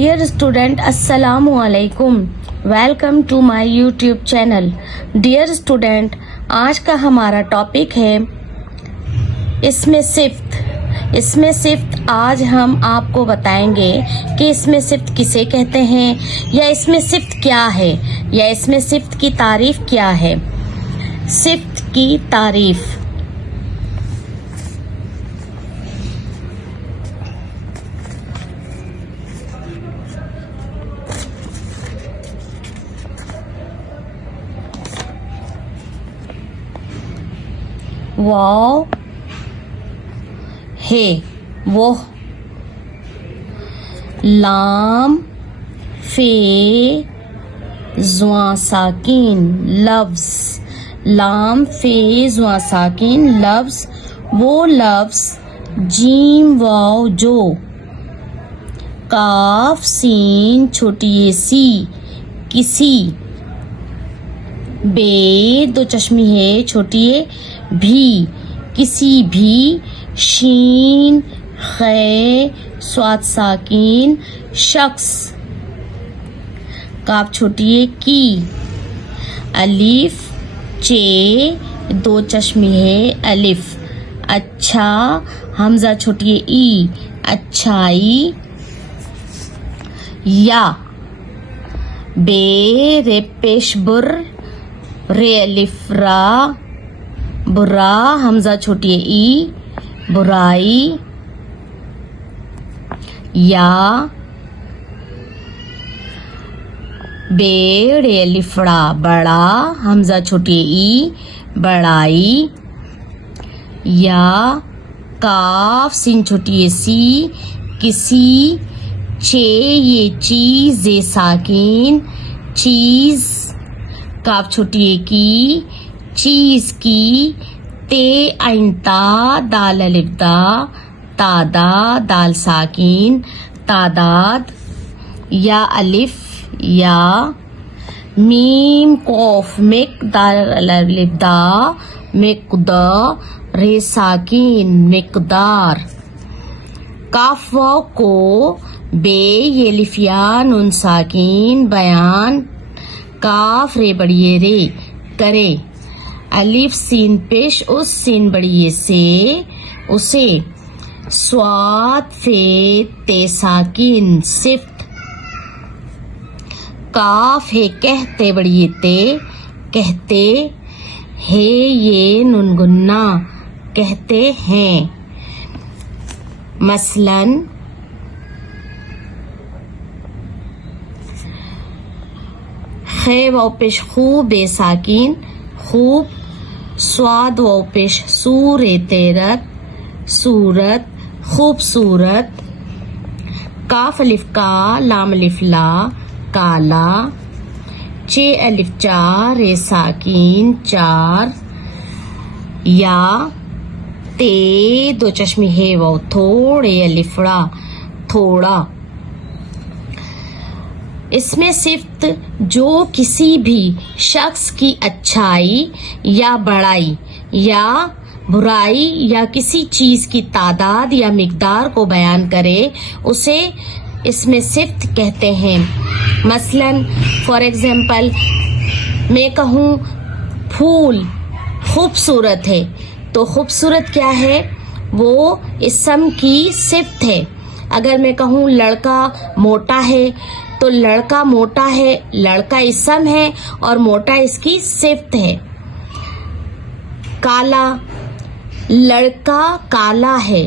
Dear student अस्सलामु अलैकुम, welcome to my YouTube channel. Dear student, आज का हमारा टॉपिक है इसमें सिफ्त। इसमें सिफ्त आज हम आपको बताएंगे कि इसमें सिफ्त किसे कहते हैं, या इसमें सिफ्त क्या है, या इसमें सिफ्त की तारीफ क्या है। सिफ्त की तारीफ। वाव है वो, लाम फे ज़ुआ साकिन लफ्ज़, लाम फे ज़ुआ साकिन लफ्ज़, वो लफ्ज़ जीम वाव जो, काफ सीन छोटी ये सी किसी, बे दो चश्मी है छोटी ये भी किसी भी, शीन खे स्वाद साकिन शख्स, काफ छोटी है की, अलिफ चे दो चश्मी है अलिफ, अच्छा हमजा छोटी है ई अच्छाई, या बे रे पेश बुर रे अलिफ रा बुरा, हमजा छोटी है ई बुराई, या बे रे अलिफड़ा बड़ा, हमजा छोटी है ई बड़ाई, या काफ सिन छोटी है सी किसी, चे ये चीज जे साकिन चीज, काफ छोटी है की चीज की, ते आइंता दाल अलिफ्दा तादा दाल साकिन तादाद, या अलिफ या, मीम कौफ मिक दाल अलिफ्दा मिकदा रे साकिन मिकदार, काफ वाव को बे ये लिफिया नुन साकिन बयान, काफ रे बड़िए रे करे, अलिफ सीन पेश उस सीन बड़िए से उसे, स्वाद फे ते साकिन सिफ्त, काफ है कहते बड़िए ते कहते, है ये नुनगुन्ना कहते हैं। मसलन खे वाव पेश खूब बे साकिन खूब, स्वाद वाव पेश सूर तेरत सूरत खूबसूरत, काफ अलिफ का लाम अलिफ ला काला, चे अलिफ चार रे साकिन चार, या ते दो चश्मी है वाव थोड़े अलिफड़ा थोड़ा। इसमें सिफ्त जो किसी भी शख्स की अच्छाई या बड़ाई या बुराई या किसी चीज की तादाद या मिकदार को बयान करे उसे इसमें सिफ्त कहते हैं। मसलन फॉर एग्जाम्पल मैं कहूँ फूल खूबसूरत है, तो खूबसूरत क्या है, वो इस्म की सिफ्त है। अगर मैं कहूँ लड़का मोटा है, तो लड़का मोटा है लड़का इस्म है और मोटा इसकी सिफ्त है। काला, लड़का काला है,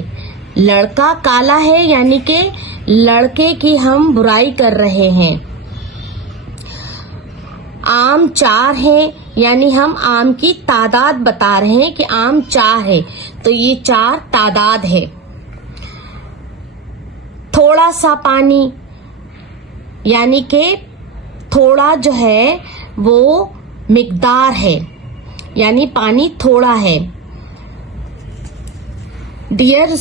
लड़का काला है यानी कि लड़के की हम बुराई कर रहे हैं। आम चार है यानी हम आम की तादाद बता रहे हैं कि आम चार है, तो ये चार तादाद है। थोड़ा सा पानी यानी कि थोड़ा जो है वो मिकदार है, यानी पानी थोड़ा है। डियर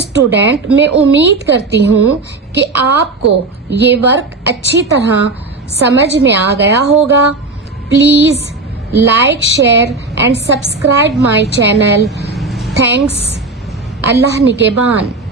स्टूडेंट, मैं उम्मीद करती हूँ कि आपको ये वर्क अच्छी तरह समझ में आ गया होगा। Please like, share and subscribe my channel. Thanks. اللہ نگہبان.